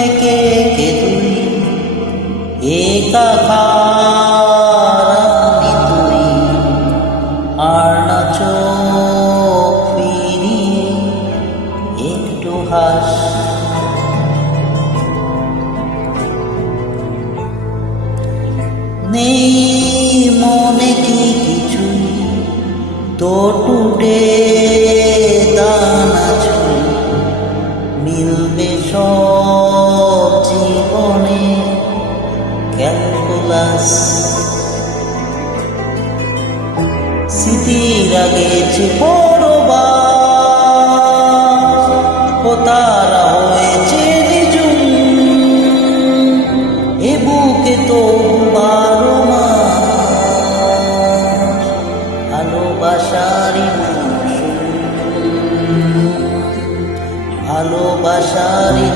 একে কে তুই একাকার তুই আর না চোখ ফিরিয়ে একটু হাস। নেই মনে কি কিছুই তো টুটে দানা ছুঁই মিলবে সব জীবনে ক্যালকুলাস। স্মৃতির আগে যে পরবাস ও তারা হয়েছে নিজুম এ বুকে তো 12 মাস ভালোবাসারই মৌসুম, ভালোবাসারই